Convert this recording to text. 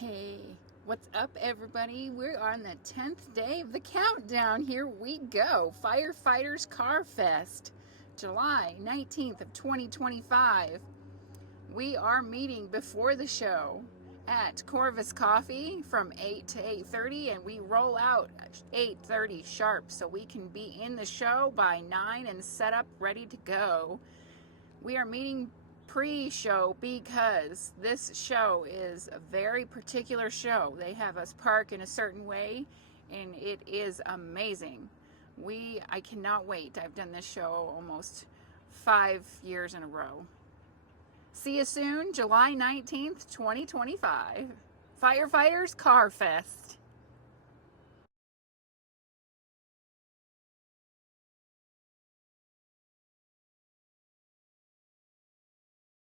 Hey, what's up, everybody? We're on the 10th day of the countdown. Here we go. Firefighters Car Fest, July 19th of 2025. We are meeting before the show at Corvus Coffee from 8 to 8:30, and we roll out at 8:30 sharp so we can be in the show by 9 and set up ready to go. We are meeting pre-show because this show is a very particular show. They have us park in a certain way, and it is amazing. I cannot wait. I've done this show almost 5 years in a row. See you soon, July 19th, 2025. Firefighters Car Fest.